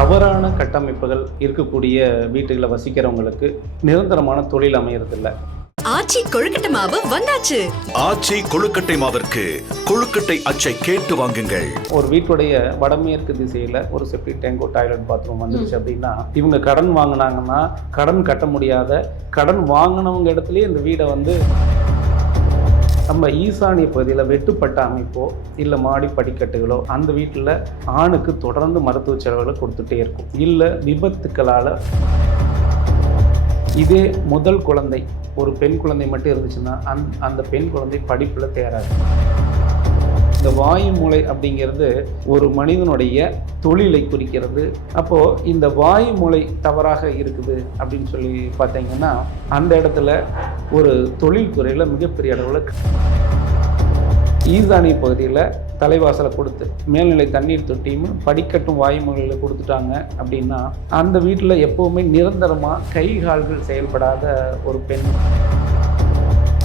தவறான கட்டமைப்புகள் இருக்கக்கூடிய வீட்டுகளை வசிக்கிறவங்களுக்கு நிரந்தரமான தொழில் அமையறதில்ல. ஆச்சி கொழுக்கட்டை மாவு வந்தாச்சு. ஆச்சி கொழுக்கட்டை மாவிற்கு கொழுக்கட்டை அச்சை கேட்டு வாங்குங்கள். ஒரு வீட்டுடைய வடமேற்கு திசையில் ஒரு செப்டிக் டேங்கோ டாய்லெட் பாத்ரூம் வந்துருச்சு அப்படின்னா இவங்க கடன் வாங்கினாங்கன்னா கடன் கட்ட முடியாத கடன் வாங்கினவங்க இடத்துலயே இந்த வீடை வந்து நம்ம ஈசானிய பகுதியில் வெட்டுப்பட்ட அமைப்போ இல்லை மாடி படிக்கட்டுகளோ அந்த வீட்டில் ஆணுக்கு தொடர்ந்து மருத்துவ செலவுகளை கொடுத்துட்டே இருக்கும். இல்லை விபத்துக்களால். இதே முதல் குழந்தை ஒரு பெண் குழந்தை மட்டும் இருந்துச்சுன்னா அந் அந்த பெண் குழந்தை படிப்பில் தேராது. இந்த வாயு மூளை அப்படிங்கிறது ஒரு மனிதனுடைய தொழிலை குறிக்கிறது. அப்போது இந்த வாயு மூளை தவறாக இருக்குது அப்படின்னு சொல்லி பார்த்தீங்கன்னா அந்த இடத்துல ஒரு தொழில்துறையில் மிகப்பெரிய அளவில் ஈசானி பகுதியில் தலைவாசலை கொடுத்து மேல்நிலை தண்ணீர் தொட்டியும் படிக்கட்டும் வாயுமொழியில் கொடுத்துட்டாங்க அப்படின்னா அந்த வீட்டில் எப்போவுமே நிரந்தரமாக கை கால்கள் செயல்படாத ஒரு பெண்.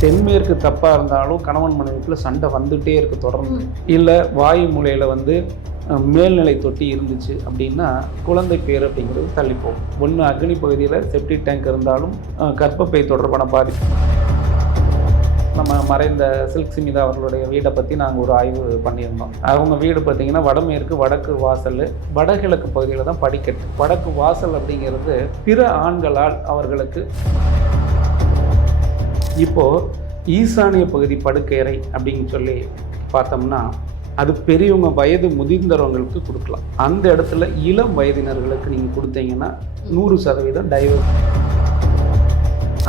தென்மேற்கு தப்பாக இருந்தாலும் கணவன் மனைவிக்குள்ள சண்டை வந்துகிட்டே இருக்கு தொடர்ந்து. இல்லை வாயு மூலையில் வந்து மேல்நிலை தொட்டி இருந்துச்சு அப்படின்னா குழந்தை பேர் அப்படிங்கிறது தள்ளி போகும் ஒன்று அக்னி பகுதியில் செப்டிக் டேங்க் இருந்தாலும் கர்ப்பப்பை தொடர்பான பாதிப்பு. நம்ம மறைந்த சில்க் சிமிதா அவர்களுடைய வீடை பற்றி நாங்கள் ஒரு ஆய்வு பண்ணியிருந்தோம். அவங்க வீடு பார்த்தீங்கன்னா வடமேற்கு வடக்கு வாசல் வடகிழக்கு பகுதியில் தான் படிக்கட்டு. வடக்கு வாசல் அப்படிங்கிறது பிற ஆண்களால் அவர்களுக்கு இப்போது ஈசானிய பகுதி படுக்கையறை அப்படின்னு சொல்லி பார்த்தோம்னா அது பெரியவங்க வயது முதிர்ந்தவங்களுக்கு கொடுக்கலாம். அந்த இடத்துல இளம் வயதினர்களுக்கு நீங்கள் கொடுத்தீங்கன்னா நூறு சதவீதம் டைவர்ஸ்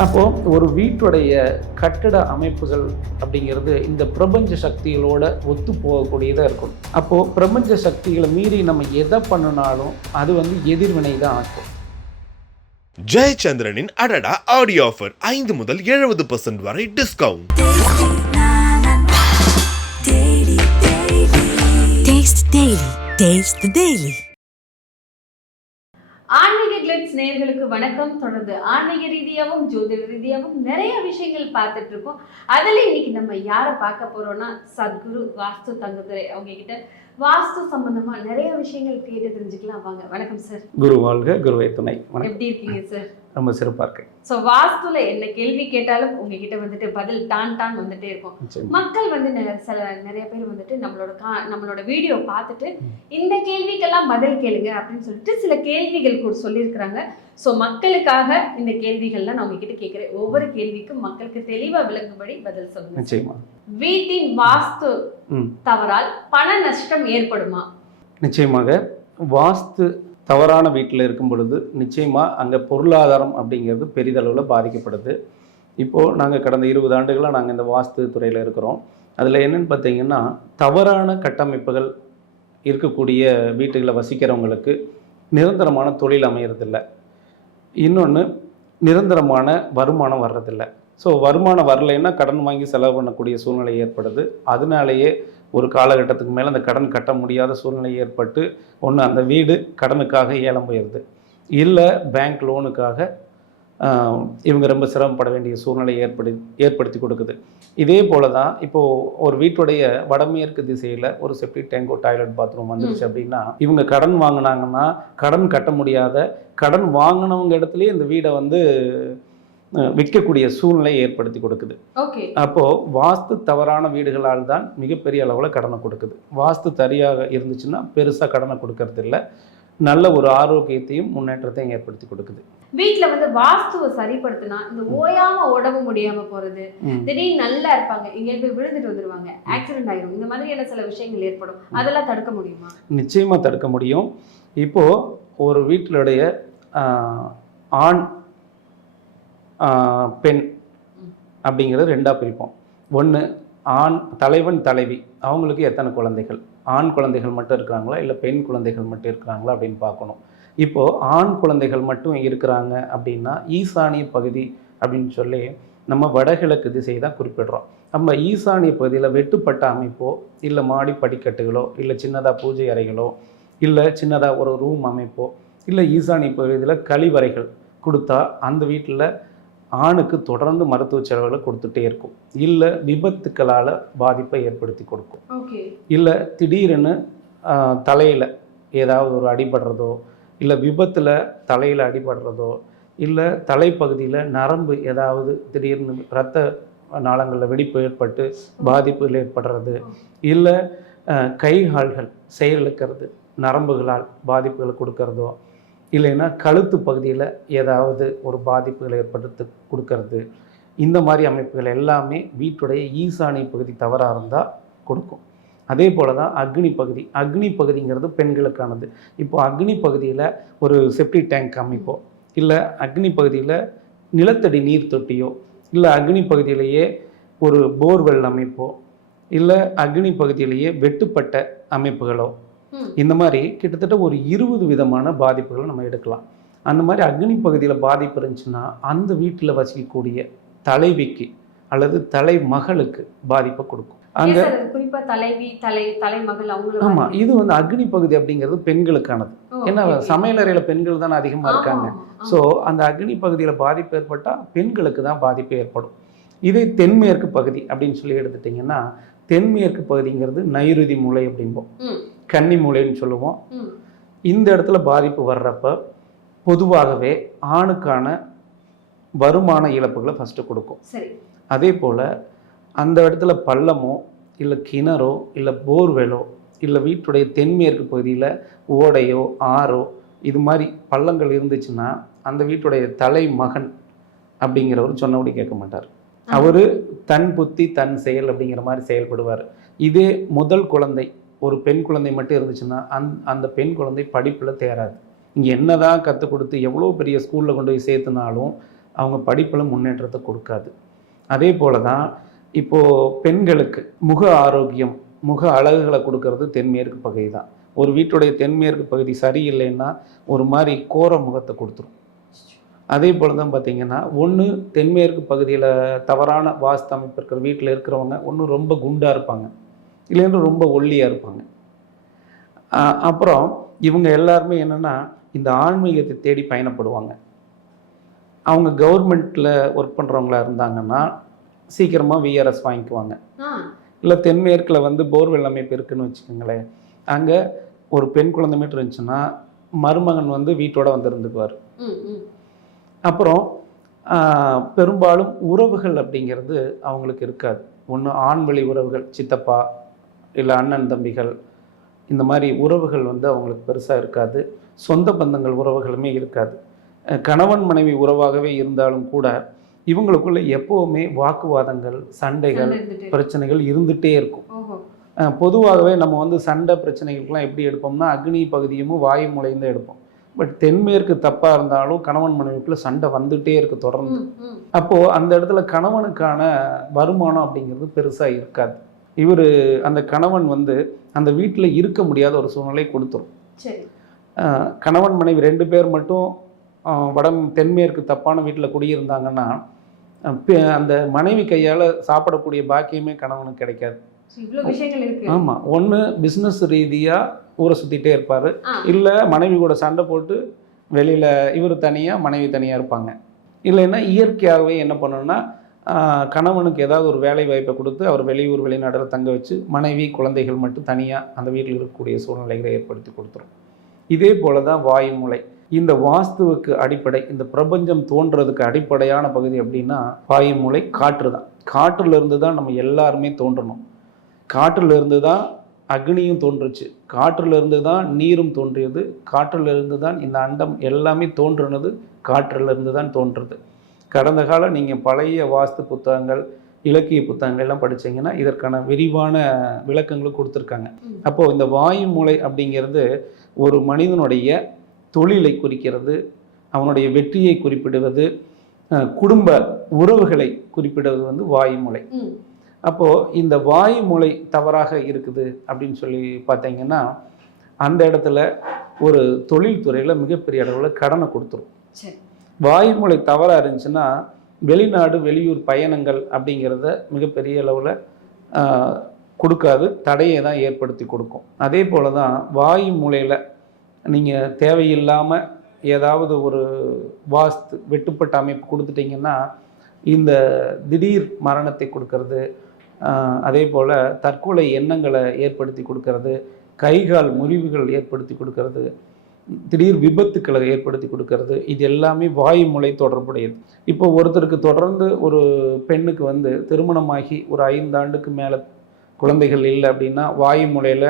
அப்போது ஒரு வீட்டுடைய கட்டிட அமைப்புகள் அப்படிங்கிறது இந்த பிரபஞ்ச சக்திகளோட ஒத்து போகக்கூடியதாக இருக்கும். அப்போது பிரபஞ்ச சக்திகளை மீறி நம்ம எதை பண்ணினாலும் அது வந்து எதிர்வினை தான் ஆக்கும். ஜெயச்சந்திரனின் அடடா ஆடியோ ஆஃபர் ஐந்து முதல் எழுபது பர்சன்ட் வரை discount taste daily taste daily ஆன்மீக கிளிட்ஸ் நேயர்களுக்கு வணக்கம். தொடர்ந்து ஆன்மீக ரீதியாகவும் ஜோதிட ரீதியாகவும் நிறைய விஷயங்கள் பார்த்துட்டு இருக்கோம். அதுல இன்னைக்கு நம்ம யாரை பார்க்க போறோம்னா சத்குரு வாஸ்து தங்கத்துறை அவங்க கிட்ட வாஸ்து சம்பந்தமா நிறைய விஷயங்கள் கேட்டு தெரிஞ்சுக்கலாம் வாங்க. வணக்கம் சார் குரு வாழ்க குருவை துணை. எப்படி இருக்கீங்க சார் ரொம்ப சிறப்பாக இருக்கேன் ஸோ வாஸ்துல என்ன கேள்வி கேட்டாலும் உங்ககிட்ட வந்துட்டு பதில் டான் டான் வந்துட்டே இருக்கும். மக்கள் வந்து சில நிறைய பேர் வந்துட்டு நம்மளோட கா நம்மளோட வீடியோ பார்த்துட்டு இந்த கேள்விக்கெல்லாம் பதில் கேளுங்க அப்படின்னு சொல்லிட்டு சில கேள்விகள் கூட சொல்லியிருக்கிறாங்க. ஸோ மக்களுக்காக இந்த கேள்விகள்லாம் நான் உங்ககிட்ட கேட்குறேன். ஒவ்வொரு கேள்விக்கும் மக்களுக்கு தெளிவா விளங்கும்படி பதில் சொல்லுங்க. நிச்சயமா. வீட்டின் வாஸ்து தவறால் பண நஷ்டம் ஏற்படுமா? நிச்சயமாக. வாஸ்து தவறான வீட்டில் இருக்கும் பொழுது நிச்சயமாக அங்கே பொருளாதாரம் அப்படிங்கிறது பெரிதளவில் பாதிக்கப்படுது. இப்போது நாங்கள் கடந்த இருபது ஆண்டுகளாக நாங்கள் இந்த வாஸ்து துறையில் இருக்கிறோம். அதில் என்னென்னு பார்த்தீங்கன்னா தவறான கட்டமைப்புகள் இருக்கக்கூடிய வீட்டுகளை வசிக்கிறவங்களுக்கு நிரந்தரமான தொழில் அமையறதில்ல. இன்னொன்று நிரந்தரமான வருமானம் வர்றதில்ல. ஸோ வருமானம் வரலைன்னா கடன் வாங்கி செலவு பண்ணக்கூடிய சூழ்நிலை ஏற்படுது. அதனாலேயே ஒரு காலகட்டத்துக்கு மேலே அந்த கடன் கட்ட முடியாத சூழ்நிலை ஏற்பட்டு ஒன்று அந்த வீடு கடனுக்காக ஏலம் போயிடுது இல்லை பேங்க் லோனுக்காக இவங்க ரொம்ப சிரமப்பட வேண்டிய சூழ்நிலை ஏற்படு ஏற்படுத்தி கொடுக்குது. இதே போல தான் இப்போது ஒரு வீட்டுடைய வடமேற்கு திசையில் ஒரு செப்டிக் டேங்கோ டாய்லெட் பாத்ரூம் வந்துருச்சு அப்படின்னா இவங்க கடன் வாங்கினாங்கன்னா கடன் கட்ட முடியாத கடன் வாங்கினவங்க இடத்துலயே இந்த வீடை வந்து விற்கக்கூடிய சூழ்நிலை ஏற்படுத்தி கொடுக்குது. ஓகே. அப்போது வாஸ்து தவறான வீடுகளால் தான் மிகப்பெரிய அளவில் கடனை கொடுக்குது. வாஸ்து சரியாக இருந்துச்சுன்னா பெருசாக கடனை கொடுக்கறது இல்ல நல்ல ஒரு ஆரோக்கியத்தையும் முன்னேற்றத்தையும் ஏற்படுத்தி கொடுக்குது. வீட்ல வந்து வாஸ்துவை சரிப்படுத்தினா இந்த ஓயாம உடம்பு முடியாம போறது. திடீர்னு நல்லா இருப்பாங்க இங்க போய் விழுந்துட்டு வந்துருவாங்க ஆக்சிடென்ட் ஆயிரும். இந்த மாதிரியான சில விஷயங்கள் ஏற்படும். அதெல்லாம் தடுக்க முடியுமா? நிச்சயமாக தடுக்க முடியும். இப்போது ஒரு வீட்டிலுடைய ஆண் ஆஹ், பெண் அப்படிங்கிறது ரெண்டாக பிரிப்போம். ஒன்று ஆண் தலைவன் தலைவி. அவங்களுக்கு எத்தனை குழந்தைகள்? ஆண் குழந்தைகள் மட்டும் இருக்கிறாங்களா? இல்லை பெண் குழந்தைகள் மட்டும் இருக்கிறாங்களா? அப்படின்னு பார்க்கணும். இப்போது ஆண் குழந்தைகள் மட்டும் இருக்கிறாங்க அப்படின்னா ஈசானிய பகுதி அப்படின்னு சொல்லி நம்ம வடகிழக்கு திசையை தான் குறிப்பிடுறோம். நம்ம ஈசானிய பகுதியில் வெட்டுப்பட்ட அமைப்போ இல்லை மாடி படிக்கட்டுகளோ இல்லை சின்னதாக பூஜை அறைகளோ இல்லை சின்னதாக ஒரு ரூம் அமைப்போ இல்லை ஈசானிய பகுதியில் கழிவறைகள் கொடுத்தா அந்த வீட்டில் ஆணுக்கு தொடர்ந்து மருத்துவ செலவுகளை கொடுத்துட்டே இருக்கும். இல்லை விபத்துக்களால் பாதிப்பை ஏற்படுத்தி கொடுக்கும். இல்லை திடீர்னு தலையில் ஏதாவது ஒரு அடிபடுறதோ இல்லை விபத்தில் தலையில் அடிபடுறதோ இல்லை தலைப்பகுதியில் நரம்பு ஏதாவது திடீர்னு இரத்த நாளங்களில் வெடிப்பு ஏற்பட்டு பாதிப்புகள் ஏற்படுறது இல்லை அஹ், கை கால்கள் செயலிழக்கிறது நரம்புகளால் பாதிப்புகளை கொடுக்கறதோ இல்லைன்னா கழுத்து பகுதியில் ஏதாவது ஒரு பாதிப்புகளை ஏற்படுத்தி கொடுக்கறது இந்த மாதிரி அமைப்புகள் எல்லாமே வீட்டுடைய ஈசானி பகுதி தவறாக இருந்தால் கொடுக்கும். அதே போல தான் அக்னி பகுதி. அக்னி பகுதிங்கிறது பெண்களுக்கானது. இப்போ அக்னி பகுதியில் ஒரு செப்டி டேங்க் அமைப்போம் இல்லை அக்னி பகுதியில் நிலத்தடி நீர் தொட்டியோ இல்லை அக்னி பகுதியிலேயே ஒரு போர்வெல் அமைப்போ இல்லை அக்னி பகுதியிலேயே வெட்டுப்பட்ட அமைப்புகளோ இந்த மாதிரி கிட்டத்தட்ட ஒரு இருபது விதமான பாதிப்புகளை நம்ம எடுக்கலாம். அந்த மாதிரி அக்னி பகுதியில் பாதிப்பு இருந்துச்சுன்னா அந்த வீட்டில் வசிக்கக்கூடிய தலைவிக்கு அல்லது தலைமகளுக்கு பாதிப்பை கொடுக்கும். அங்கே சார் அது குறிப்பா தலைவி தலை தலைமகள் அவங்கள ஆமாம் இது வந்து அக்னி பகுதி அப்படிங்கிறது பெண்களுக்கானது. ஏன்னா. சமையலறையில் பெண்கள் தானே அதிகமாக இருக்காங்க. ஸோ அந்த அக்னி பகுதியில் பாதிப்பு ஏற்பட்டால் பெண்களுக்கு தான் பாதிப்பு ஏற்படும். இதே தென்மேற்கு பகுதி அப்படின்னு சொல்லி எடுத்துட்டிங்கன்னா தென்மேற்கு பகுதிங்கிறது நைருதி மூலை அப்படிம்போம். கன்னி மூலைன்னு சொல்லுவோம். இந்த இடத்துல பாதிப்பு வர்றப்ப பொதுவாகவே ஆணுக்கான வருமான இழப்புகளை ஃபஸ்ட்டு கொடுக்கும். அதே போல் அந்த இடத்துல பள்ளமோ இல்லை கிணறோ இல்லை போர்வெலோ இல்லை வீட்டுடைய தென்மேற்கு பகுதியில் ஓடையோ ஆறோ இது மாதிரி பள்ளங்கள் இருந்துச்சுன்னா அந்த வீட்டுடைய தலைமகன் அப்படிங்கிறவர் சொன்னபடி கேட்க மாட்டார். அவர் தன் புத்தி தன் செயல் அப்படிங்கிற மாதிரி செயல்படுவார். இதே முதல் குழந்தை ஒரு பெண் குழந்தை மட்டும் இருந்துச்சுன்னா அந் அந்த பெண் குழந்தை படிப்பில் தேராது இங்கே என்னதான் கற்றுக் கொடுத்து எவ்வளோ பெரிய ஸ்கூலில் கொண்டு போய் சேர்த்துனாலும் அவங்க படிப்பில் முன்னேற்றத்தை கொடுக்காது. அதே போல தான் இப்போது பெண்களுக்கு முக ஆரோக்கியம் முக அழகுகளை கொடுக்கறது தென்மேற்கு பகுதி தான் ஒரு வீட்டுடைய தென்மேற்கு பகுதி சரியில்லைன்னா ஒரு மாதிரி கோர முகத்தை கொடுத்துரும். அதே போல் தான் பார்த்தீங்கன்னா ஒன்று தென்மேற்கு பகுதியில் தவறான வாஸ்து அமைப்பு இருக்கிற வீட்டில் இருக்கிறவங்க ஒன்று ரொம்ப குண்டாக இருப்பாங்க. இல்லைன்னா ரொம்ப ஒல்லியாக இருப்பாங்க. அப்புறம் இவங்க எல்லாருமே என்னென்னா இந்த ஆன்மீகத்தை தேடி பயணப்படுவாங்க. அவங்க கவர்மெண்ட்டில் ஒர்க் பண்ணுறவங்களா இருந்தாங்கன்னா சீக்கிரமாக விஆர்எஸ் வாங்கிக்குவாங்க. இல்லை தென்மேற்கில் வந்து போர்வெல் அமைப்பு இருக்குன்னு வச்சுக்கோங்களேன். அங்கே ஒரு பெண் குழந்தை மட்டும் இருந்துச்சுன்னா மருமகன் வந்து வீட்டோட வந்து இருந்துக்குவார். ம், ம். அப்புறம் ஆஹ், பெரும்பாலும் உறவுகள் அப்படிங்கிறது அவங்களுக்கு இருக்காது. ஒன்று ஆண்வழி உறவுகள் சித்தப்பா இல்லை அண்ணன் தம்பிகள் இந்த மாதிரி உறவுகள் வந்து அவங்களுக்கு பெருசாக இருக்காது. சொந்த பந்தங்கள் உறவுகளுமே இருக்காது. கணவன் மனைவி உறவாகவே இருந்தாலும் கூட இவங்களுக்குள்ள எப்போவுமே வாக்குவாதங்கள் சண்டைகள். பிரச்சனைகள் இருந்துகிட்டே இருக்கும். பொதுவாகவே நம்ம வந்து சண்டை பிரச்சனைகளுக்கெல்லாம் எப்படி எடுப்போம்னா அக்னி பகுதியும் வாயு தான் எடுப்போம். பட் தென்மேற்கு தப்பாக இருந்தாலும் கணவன் மனைவிக்குள்ள சண்டை வந்துட்டே இருக்கு தொடர்ந்து. அப்போது அந்த இடத்துல கணவனுக்கான வருமானம் அப்படிங்கிறது பெருசாக இருக்காது. இவர் அந்த கணவன் வந்து அந்த வீட்டில் இருக்க முடியாத ஒரு சூழ்நிலை கொடுத்துரும். கணவன் மனைவி ரெண்டு பேர் மட்டும் அஹ் வட தென்மேற்கு தப்பான வீட்டில் குடியிருந்தாங்கன்னா அந்த மனைவி கையால் சாப்பிடக்கூடிய பாக்கியமே கணவனுக்கு கிடைக்காது. ஆமாம் ஒன்று பிஸ்னஸ் ரீதியாக ஊரை சுற்றிட்டே இருப்பார். இல்லை மனைவி கூட சண்டை போட்டு வெளியில் இவர் தனியாக மனைவி தனியாக இருப்பாங்க. இல்லைன்னா இயற்கையாகவே என்ன பண்ணணும்னா கணவனுக்கு ஏதாவது ஒரு வேலை வாய்ப்பை கொடுத்து அவர் வெளியூர் வெளிநாட்டில் தங்க வச்சு மனைவி குழந்தைகள் மட்டும் தனியாக அந்த வீட்டில் இருக்கக்கூடிய சூழ்நிலைகளை ஏற்படுத்தி கொடுத்துரும். இதே போல தான் வாயுமூலை இந்த வாஸ்துவுக்கு அடிப்படை இந்த பிரபஞ்சம் தோன்றதுக்கு அடிப்படையான பகுதி அப்படின்னா வாயுமூலை காற்று தான். காற்றுலேருந்து தான் நம்ம எல்லாருமே தோன்றணும். காற்றுலேருந்து தான் அக்னியும் தோன்றுச்சு. காற்றுல இருந்து தான் நீரும் தோன்றியது. காற்றுல இருந்து தான் இந்த அண்டம் எல்லாமே தோன்றுனது. காற்றிலிருந்து தான் தோன்றுறது. கடந்த காலம் நீங்கள் பழைய வாஸ்து புத்தகங்கள் இலக்கிய புத்தகங்கள் எல்லாம் படிச்சீங்கன்னா இதற்கான விரிவான விளக்கங்களும் கொடுத்துருக்காங்க. அப்போது இந்த வாயு மூலை அப்படிங்கிறது ஒரு மனிதனுடைய தொழிலை குறிக்கிறது அவனுடைய வெற்றியை குறிப்பிடுவது குடும்ப உறவுகளை குறிப்பிடுவது வந்து வாயு மூலை ம். அப்போது இந்த வாயு மூலை தவறாக இருக்குது அப்படின்னு சொல்லி பார்த்தீங்கன்னா அந்த இடத்துல ஒரு தொழில்துறையில் மிகப்பெரிய அளவில் கடனை கொடுத்துரும் வாய்மொழி வாயு மூலை தவறாக இருந்துச்சுன்னா வெளிநாடு வெளியூர் பயணங்கள் அப்படிங்கிறத மிகப்பெரிய அளவில் கொடுக்காது தடையை தான் ஏற்படுத்தி கொடுக்கும். அதே போல தான் வாயு மூலையில் நீங்கள் தேவையில்லாமல் ஏதாவது ஒரு வாஸ்து வெட்டுப்பட்ட அமைப்பு கொடுத்துட்டீங்கன்னா இந்த திடீர் மரணத்தை கொடுக்கறது அதே போல் தற்கொலை எண்ணங்களை ஏற்படுத்தி கொடுக்கறது கைகால் முறிவுகள் ஏற்படுத்தி கொடுக்கறது திடீர் விபத்துக்களை ஏற்படுத்தி கொடுக்கறது. இது எல்லாமே வாயு மூளை தொடர்புடையது. இப்போ ஒருத்தருக்கு தொடர்ந்து ஒரு பெண்ணுக்கு வந்து திருமணமாகி ஒரு ஐந்தாண்டுக்கு மேலே குழந்தைகள் இல்லை அப்படின்னா வாயு மூலையில்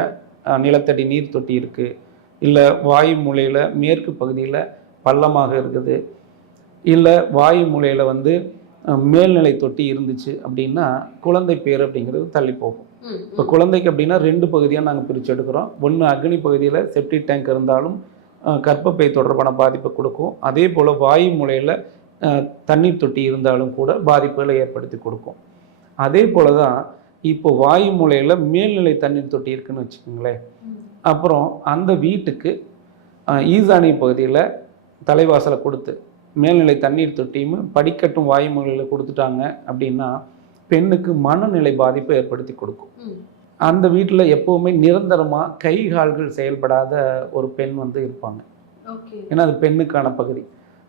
நிலத்தடி நீர் தொட்டி இருக்குது இல்லை வாயு மூலையில் மேற்கு பகுதியில் பள்ளமாக இருக்குது. இல்லை வாயு மூலையில் வந்து மேல்நிலை தொட்டி இருந்துச்சு அப்படின்னா குழந்தை பேர் அப்படிங்கிறது தள்ளி போகும். இப்போ. குழந்தைக்கு அப்படின்னா ரெண்டு பகுதியாக நாங்கள் பிரித்து எடுக்கிறோம். ஒன்று அக்னி பகுதியில் செப்டிக் டேங்க் இருந்தாலும் கர்ப்பப்பை தொடர்பான பாதிப்பை கொடுக்கும். அதே போல் வாயு மூலையில் தண்ணீர் தொட்டி இருந்தாலும் கூட பாதிப்புகளை ஏற்படுத்தி கொடுக்கும். அதே போல தான் இப்போ வாயு மூலையில் மேல்நிலை தண்ணீர் தொட்டி இருக்குன்னு வச்சுக்கோங்களேன். அப்புறம் அந்த வீட்டுக்கு ஈசானி பகுதியில் தலைவாசலை கொடுத்து மேல்நிலை தண்ணீர் தொட்டியும் படிக்கட்டும் வாயு மூலையில் கொடுத்துட்டாங்க அப்படின்னா பெண்ணுக்கு மனநிலை பாதிப்பை ஏற்படுத்தி கொடுக்கும். அந்த வீட்டில் எப்போவுமே நிரந்தரமாக கை கால்கள் செயல்படாத ஒரு பெண் வந்து இருப்பாங்க. ஏன்னா அது பெண்ணுக்கான பகுதி.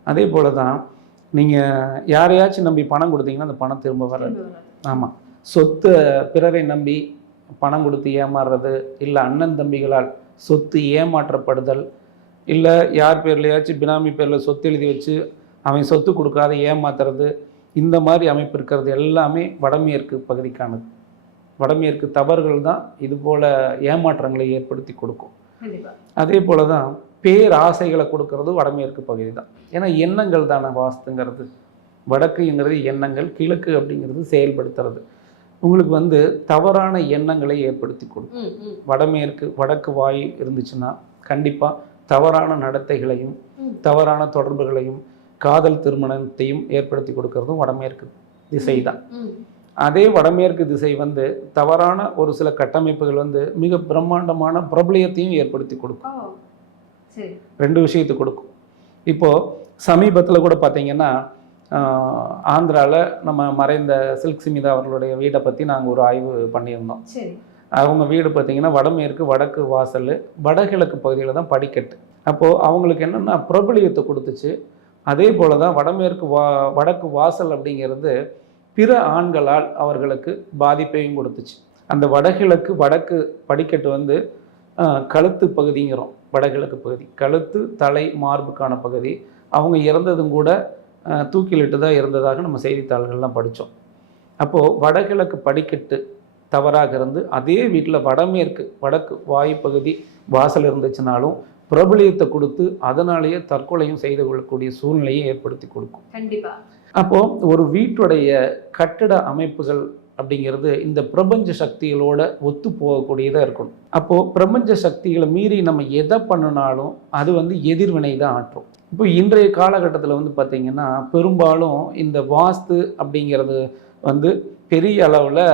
அதே போல தான் நீங்கள் யாரையாச்சும் நம்பி பணம் கொடுத்தீங்கன்னா அந்த பணம் திரும்ப வராது. ஆமாம் சொத்து பிறரை நம்பி பணம் கொடுத்து ஏமாறுறது இல்லை அண்ணன் தம்பிகளால் சொத்து ஏமாற்றப்படுதல் இல்லை யார் பேர்லையாச்சும் பினாமி பேரில் சொத்து எழுதி வச்சு அவன் சொத்து கொடுக்காத ஏமாத்துறது இந்த மாதிரி அமைப்பு இருக்கிறது எல்லாமே வடமேற்கு பகுதிக்கானது. வடமேற்கு தவறுகள் தான் இது போல ஏமாற்றங்களை ஏற்படுத்தி கொடுக்கும். அதே போல தான் பேராசைகளை கொடுக்கறது வடமேற்கு பகுதி தான். ஏன்னா எண்ணங்கள் தானே வாஸ்துங்கிறது. வடக்குங்கிறது எண்ணங்கள் கிழக்கு அப்படிங்கிறது செயல்படுத்துறது. உங்களுக்கு வந்து தவறான எண்ணங்களை ஏற்படுத்தி கொடுக்கும். வடமேற்கு வடக்கு வாய் இருந்துச்சுன்னா கண்டிப்பாக தவறான நடத்தைகளையும். தவறான தொடர்புகளையும் காதல் திருமணத்தையும் ஏற்படுத்தி கொடுக்கறதும் வடமேற்கு திசை தான். அதே வடமேற்கு திசை வந்து தவறான ஒரு சில கட்டமைப்புகள் வந்து மிக பிரம்மாண்டமான பிரபலியத்தையும் ஏற்படுத்தி கொடுக்கும். ரெண்டு விஷயத்தை கொடுக்கும். இப்போது சமீபத்தில் கூட பார்த்தீங்கன்னா ஆந்திராவில் நம்ம மறைந்த சில்க் சிமிதா அவர்களுடைய வீட்டை பற்றி நாங்கள் ஒரு ஆய்வு பண்ணியிருந்தோம். அவங்க வீடு பார்த்தீங்கன்னா வடமேற்கு வடக்கு வாசல் வடகிழக்கு பகுதியில் தான் படிக்கட்டு. அப்போது அவங்களுக்கு என்னென்னா பிரபலியத்தை கொடுத்துச்சு. அதே போல் தான் வடமேற்கு வா வடக்கு வாசல் அப்படிங்கிறது பிற ஆண்களால் அவர்களுக்கு பாதிப்பையும் கொடுத்துச்சு. அந்த வடகிழக்கு வடக்கு படிக்கட்டு வந்து கழுத்து பகுதிங்கிறோம். வடகிழக்கு பகுதி. கழுத்து தலை மார்புக்கான பகுதி. அவங்க இறந்ததும் கூட தூக்கிலிட்டு தான் இறந்ததாக நம்ம செய்தித்தாள்கள்லாம் படித்தோம் அப்போது வடகிழக்கு படிக்கட்டு தவறாக இருந்து அதே வீட்டில் வடமேற்கு வடக்கு வாயு பகுதி வாசல் இருந்துச்சுனாலும் பிரபலியத்தை கொடுத்து அதனாலேயே தற்கொலையும் செய்து கொள்ளக்கூடிய சூழ்நிலையை ஏற்படுத்தி கொடுக்கும். கண்டிப்பா. அப்போது ஒரு வீட்டுடைய கட்டிட அமைப்புகள் அப்படிங்கிறது இந்த பிரபஞ்ச சக்திகளோட ஒத்து போகக்கூடியதாக இருக்கணும். அப்போது பிரபஞ்ச சக்திகளை மீறி நம்ம எதை பண்ணினாலும் அது வந்து எதிர்வினை தான் ஆற்றும். இப்போ இன்றைய காலகட்டத்தில் வந்து பார்த்திங்கன்னா பெரும்பாலும் இந்த வாஸ்து அப்படிங்கிறது வந்து பெரிய அளவில்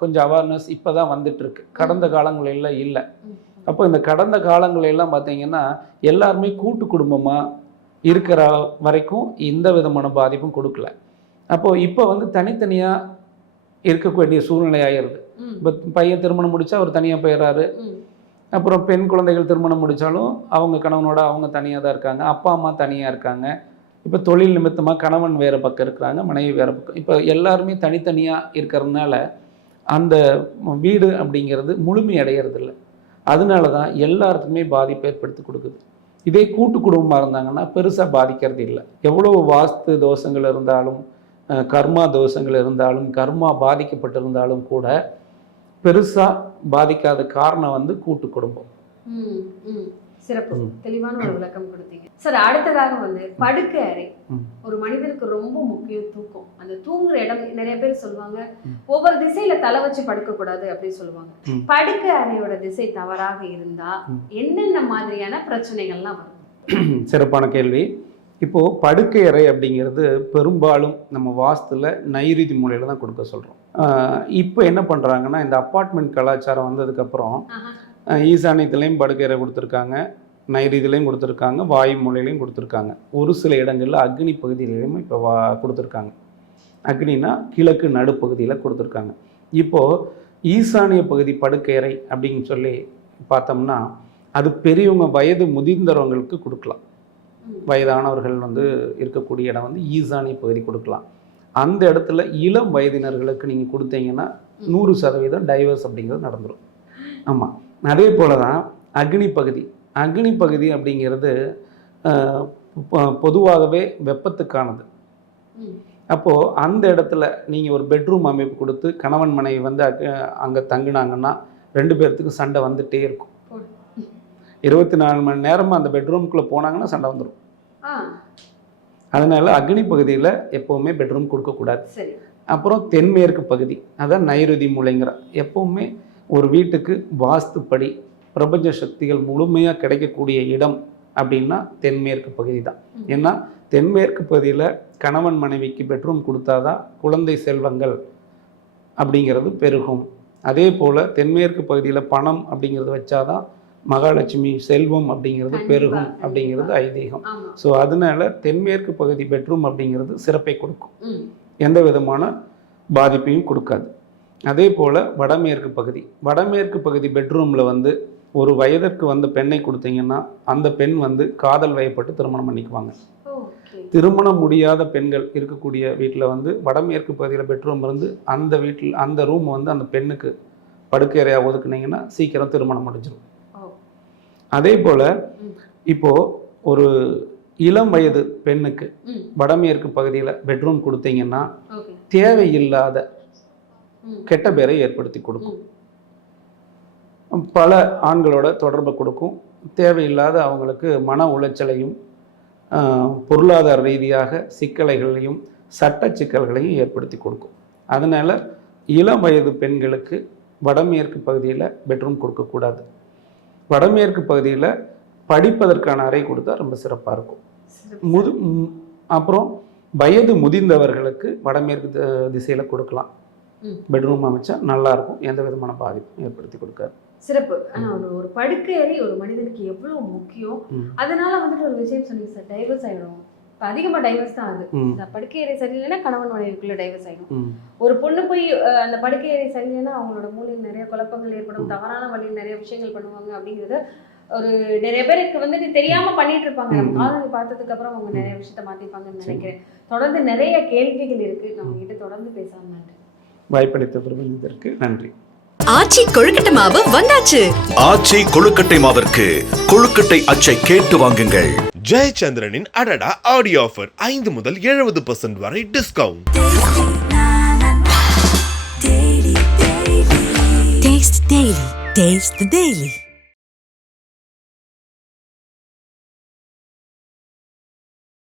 கொஞ்சம் அவேர்னஸ் இப்போ தான் வந்துட்டுருக்கு. கடந்த காலங்களில் இல்லை. அப்போ இந்த கடந்த காலங்களெல்லாம் பார்த்தீங்கன்னா எல்லாருமே கூட்டு குடும்பமாக இருக்கிற வரைக்கும் எந்த விதமான பாதிப்பும் கொடுக்கல. அப்போது இப்போ வந்து தனித்தனியாக இருக்கக்கூடிய சூழ்நிலை ஆயிடுது. இப்போ பையன் திருமணம் முடிச்சா அவர் தனியாக போயிடுறாரு. அப்புறம் பெண் குழந்தைகள் திருமணம் முடித்தாலும் அவங்க கணவனோட அவங்க தனியாக தான் இருக்காங்க. அப்பா அம்மா தனியாக இருக்காங்க. இப்போ தொழில் நிமித்தமாக கணவன் வேறு பக்கம் இருக்கிறாங்க மனைவி வேறு பக்கம். இப்போ எல்லாருமே தனித்தனியாக இருக்கிறதுனால அந்த வீடு அப்படிங்கிறது முழுமை அடையிறதில்ல. அதனால தான் எல்லாருக்குமே பாதிப்பு ஏற்படுத்தி கொடுக்குது. இதே கூட்டு குடும்பமாக இருந்தாங்கன்னா பெருசாக பாதிக்கிறது இல்லை. எவ்வளோ வாஸ்து தோஷங்கள் இருந்தாலும் கர்மா தோஷங்கள் இருந்தாலும் கர்மா பாதிக்கப்பட்டிருந்தாலும் கூட பெருசாக பாதிக்காத காரணம் வந்து கூட்டு குடும்பம். சிறப்பு. தெளிவான ஒரு விளக்கம் கொடுத்தீங்க சார் அடுத்ததாக வந்து படுக்கை அறை. ஒரு மனிதனுக்கு ரொம்ப முக்கியம் தூக்கம் அந்த தூங்குற இடம் நிறைய பேர் சொல்லுவாங்க. ஒவ்வொரு திசையில தலை வச்சு படுக்க கூடாது அப்படின்னு சொல்லுவாங்க. படுக்கை அறையோட திசை தவறாக இருந்தா. என்னென்ன மாதிரியான பிரச்சனைகள்லாம் வரும் சிறப்பான கேள்வி இப்போது படுக்கை அறை அப்படிங்கிறது பெரும்பாலும் நம்ம வாஸ்துல நைருதி மூலையில் தான் கொடுக்க சொல்கிறோம் இப்போ என்ன பண்ணுறாங்கன்னா இந்த அப்பார்ட்மெண்ட் கலாச்சாரம் வந்ததுக்கப்புறம் ஆஹா. ஈசானியத்துலேயும் படுக்கை அறை கொடுத்துருக்காங்க நைருதிலையும் கொடுத்துருக்காங்க வாயு மூலையிலையும் கொடுத்துருக்காங்க. ஒரு சில இடங்களில் அக்னி பகுதியிலையும் இப்போ வா கொடுத்துருக்காங்க. அக்னினா கிழக்கு நடுப்பகுதியில் கொடுத்துருக்காங்க. இப்போது ஈசானிய பகுதி படுக்கை அறை அப்படின்னு சொல்லி பார்த்தோம்னா அது பெரியவங்க வயது முதிர்ந்தவங்களுக்கு கொடுக்கலாம். வயதானவர்கள் வந்து இருக்கக்கூடிய இடம் வந்து ஈசானிய பகுதி கொடுக்கலாம். அந்த இடத்துல இளம் வயதினர்களுக்கு நீங்கள் கொடுத்தீங்கன்னா நூறு சதவீதம் டைவர்ஸ் அப்படிங்கிறது நடந்துடும் ஆமாம் அதே போல தான் அக்னி பகுதி. அக்னி பகுதி அப்படிங்கிறது பொதுவாகவே வெப்பத்துக்கானது. அப்போது அந்த இடத்துல நீங்கள் ஒரு பெட்ரூம் அமைப்பு கொடுத்து கணவன் மனைவி வந்து அங்கே தங்குனாங்கன்னா ரெண்டு பேர்த்துக்கும் சண்டை வந்துட்டே இருக்கும். இருபத்தி நாலு மணி நேரமாக அந்த பெட்ரூம்குள்ளே போனாங்கன்னா சண்டை வந்துடும் அதனால் அக்னி பகுதியில் எப்போவுமே பெட்ரூம் கொடுக்கக்கூடாது அப்புறம் தென்மேற்கு பகுதி அதான் நைருதி மூலைங்கிற. எப்போவுமே ஒரு வீட்டுக்கு வாஸ்துப்படி பிரபஞ்ச சக்திகள் முழுமையாக கிடைக்கக்கூடிய இடம் அப்படின்னா தென்மேற்கு பகுதி தான். ஏன்னா தென்மேற்கு பகுதியில் கணவன் மனைவிக்கு பெட்ரூம் கொடுத்தாதான் குழந்தை செல்வங்கள் அப்படிங்கிறது பெருகும். அதே போல் தென்மேற்கு பகுதியில் பணம் அப்படிங்கிறது வச்சாதான் மகாலட்சுமி செல்வம் அப்படிங்கிறது பெருகும். அப்படிங்கிறது ஐதீகம். ஸோ அதனால தென்மேற்கு பகுதி பெட்ரூம் அப்படிங்கிறது சிறப்பை கொடுக்கும். எந்த விதமான பாதிப்பையும் கொடுக்காது. அதே போல் வடமேற்கு பகுதி. வடமேற்கு பகுதி பெட்ரூமில் வந்து ஒரு வயதிற்கு வந்த பெண்ணை கொடுத்தீங்கன்னா அந்த பெண் வந்து காதல் வயப்பட்டு திருமணம் பண்ணிக்குவாங்க. திருமணம் முடியாத பெண்கள் இருக்கக்கூடிய வீட்டில் வந்து வடமேற்கு பகுதியில் பெட்ரூம் இருந்து அந்த வீட்டில் அந்த ரூம் வந்து அந்த பெண்ணுக்கு படுக்கை அறையாக ஒதுக்குனீங்கன்னா சீக்கிரம் திருமணம் முடிஞ்சிடும் அதே போல். இப்போது ஒரு இளம் வயது பெண்ணுக்கு வடமேற்கு பகுதியில் பெட்ரூம் கொடுத்தீங்கன்னா தேவையில்லாத கெட்ட பேரை ஏற்படுத்தி கொடுக்கும். பல ஆண்களோட தொடர்பை கொடுக்கும். தேவையில்லாத அவங்களுக்கு மன உளைச்சலையும் பொருளாதார ரீதியாக சிக்கலைகளையும் சட்ட சிக்கல்களையும் ஏற்படுத்தி கொடுக்கும். அதனால் இளம் வயது பெண்களுக்கு வடமேற்கு பகுதியில் பெட்ரூம் கொடுக்கக்கூடாது வடமேற்கு பகுதியில் படிப்பதற்கான அறை கொடுத்தா ரொம்ப சிறப்பாக இருக்கும். முது அப்புறம் வயது முதிர்ந்தவர்களுக்கு வடமேற்கு திசையில கொடுக்கலாம். பெட்ரூம் அமைச்சா நல்லா இருக்கும் எந்த விதமான பாதிப்பும் ஏற்படுத்தி கொடுக்காது. சிறப்பு. ஆனா ஒரு ஒரு படுக்கை அறை ஒரு மனிதனுக்கு எவ்வளவு முக்கியம். அதனால வந்துட்டு ஒரு விஷயம் சொன்னீங்க சார். டைவர்ஸ் ஆயிடும். இப்ப அதிகமா டைவர்ஸ் தான் அது. ம், இந்த படுக்கை அறை சரியில்லைன்னா கணவன் மனைவிக்குள்ள டைவர்ஸ் ஆயிடும். ம், ஒரு பொண்ணு போய் அந்த படுக்கை அறை சரியில்லைன்னா அவங்களோட மூலையில் நிறைய குழப்பங்கள் ஏற்படும். தவறான வழியில் நிறைய விஷயங்கள் பண்ணுவாங்க அப்படிங்கிறது ஒரு நிறைய பேருக்கு வந்துட்டு தெரியாம பண்ணிட்டு இருப்பாங்க. நம்ம பார்த்ததுக்கு அப்புறம் அவங்க நிறைய விஷயத்த மாத்திப்பாங்கன்னு நினைக்கிறேன். தொடர்ந்து நிறைய கேள்விகள் இருக்கு. நான் உங்ககிட்ட தொடர்ந்து பேசலாம். நன்றி. வாய்ப்பளித்த பிரபஞ்சத்திற்கு நன்றி ஆச்சி கொழுக்கட்டை மாவு வந்தாச்சு ஆச்சி கொழுக்கட்டை மாவிற்கு கொழுக்கட்டை அச்சை கேட்டு வாங்குங்கள் ஜெயச்சந்திரனின் அடடா ஆடியோ ஆஃபர் ஐந்து முதல் எழுபது பர்சன்ட் வரை discount Taste Daily. Taste the Daily.